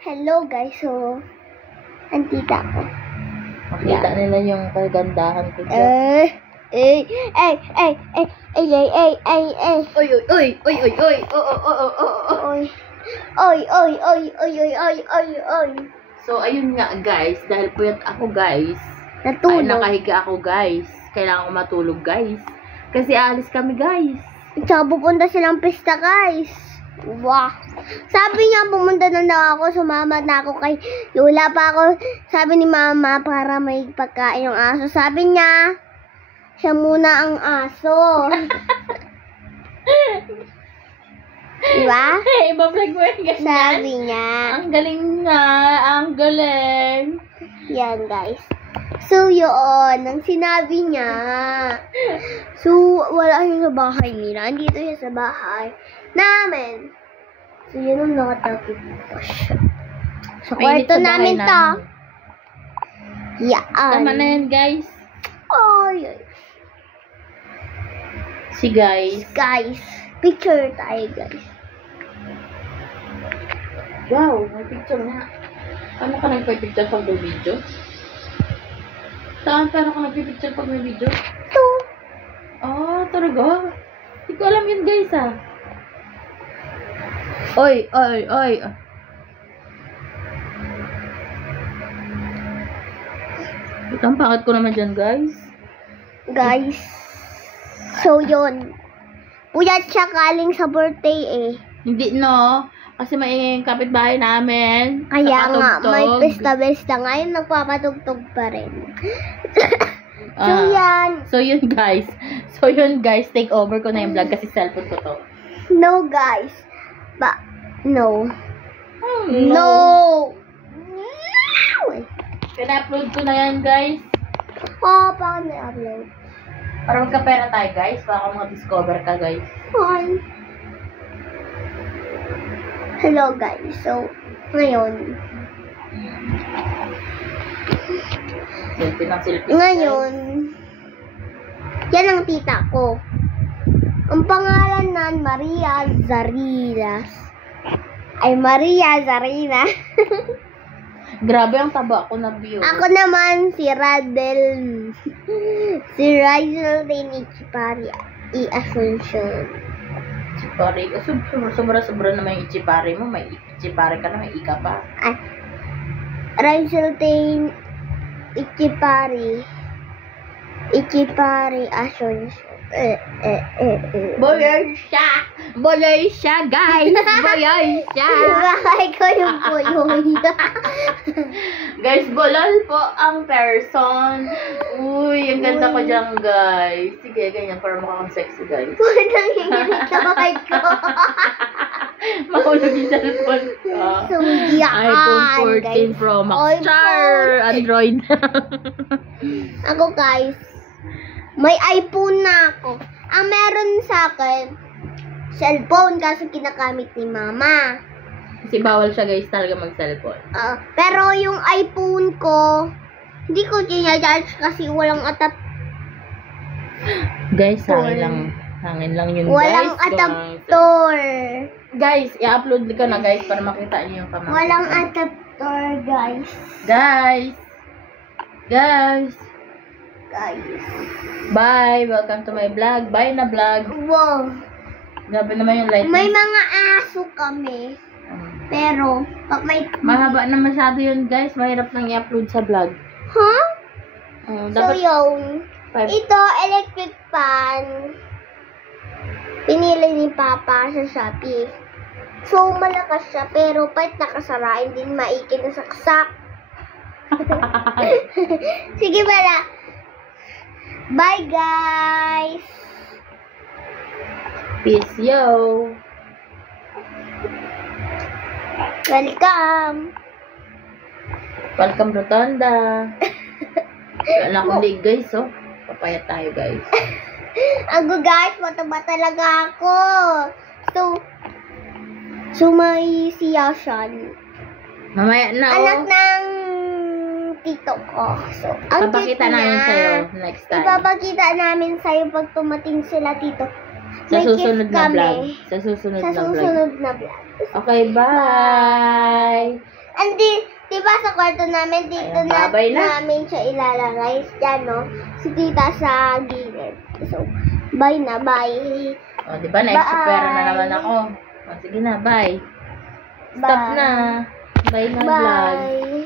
Hello guys, so ang tita ko. Makita nila yung kagandahan ko dyan. Oy. So, ayun nga guys, dahil puyat ako guys. Natulog. Nakahiga ako guys. Kailangan ko matulog guys. Kasi alis kami guys. Tsaka pupunta silang pista guys. Wow. Sabi niya pumunta na daw ako, sumama na ako kay Lola pa ako. Sabi ni mama para may pagkain yung aso. Sabi niya, siya muna ang aso. Diba? Iba-vlog mo yung ganyan. Sabi niya. Ang galing nga, ang galing. Yan guys. So yun, ang sinabi niya. So wala siya sa bahay nila. Andito siya sa bahay namin. So yun ang nakatakip ko siya. Sa kwarto namin to. Yaan. Tama na yan guys. Ay. Si guys. Guys, picture tayo guys. Wow, may picture na. Paano ka nagpa-picture pag may video? Paano ka nagpa-picture pag may video? Ito. Oh, talaga? Hindi ko alam yun guys ah. Oy. Ang pangat ko naman dyan guys. Guys. So yun. Puyat siya kaling sa birthday eh. Hindi no. Kasi may kapitbahay namin. Kaya nga, nakatugtog. may pesta-pesta ngayon, nagpapatugtog pa rin. So yan. So yun guys, take over ko na yung vlog kasi cellphone ko to. No guys. No. No. Pina-upload ko na yan guys. Oh, paano i-upload? Para magkapera tayo guys. Baka mga-discover ka guys. Hi. Hello guys. So, ngayon. Selfie ng selfie. Ngayon. Yan ang tita ko. Ang pangalan nan Maria Zarinas. Ay, Maria Zarina. Grabe ang taba ko na view. Ako naman si Radel. Si Rizal Ichipari Asuncion. Ichipari. Sobra-sobra naman yung ichipari mo. May ichipari ka na, may ika pa. Rizal Ichipari Asuncion. Boyoy siya! Boyoy siya, guys! Boyoy siya! Bakay ko yung boyoy. Guys, bolol po ang person. Uy, ang ganda ko dyan, guys. Sige, ganyan, para mukha kang sexy, guys. Walang hinginig sa bakay ko. Mahulog yung cellphone ko. So, yan, iPhone 14 guys. Pro Max. Char! Android. Ako, guys. May iPhone na ako. Ang meron sa akin, cellphone kasi kinakamit ni mama. Kasi bawal siya guys talaga mag-cellphone. Pero yung iPhone ko, hindi ko ginacharge kasi walang Guys, hangin lang yun walang guys. adaptor. Guys, i-upload ko na guys para makita niyo yung pamangkin. Walang adaptor, guys. Guys. Bye. Welcome to my vlog. Bye na vlog. Wow. Grabe naman yung light. May mga aso kami. Pero, pag may... Mahaba na masyado yun guys. Mahirap nang i-upload sa vlog. Huh? So, Dapat yun. Ito, electric fan. Pinili ni Papa sa Shopee. So, malakas siya. Pero, kahit nakasara, hindi maikin na saksak. Sige pala. Bye, guys. Peace, yo. Welcome. Welcome, Rotonda. Wala akong lig, guys, oh. Papayat tayo, guys. Ako, guys, mataba talaga ako. So may siya siya. Mamaya na, Anak ng tito ko. So, ang papakita cute namin niya. sa'yo next time. Ipapakita namin sa'yo pag tumating sila tito. Sa May susunod kiss na kami. vlog. Sa susunod Sa na vlog. susunod na vlog. Okay, bye! di ba sa kwarto namin, dito Ayan, babay na. namin siya ilalagay. Diyan, no? Si tita sa gilid. So, bye na, bye. O, di ba? Na-exupera na Bye. naman ako. O, sige na, bye. Stop Bye. na. Bye na, vlog. Bye.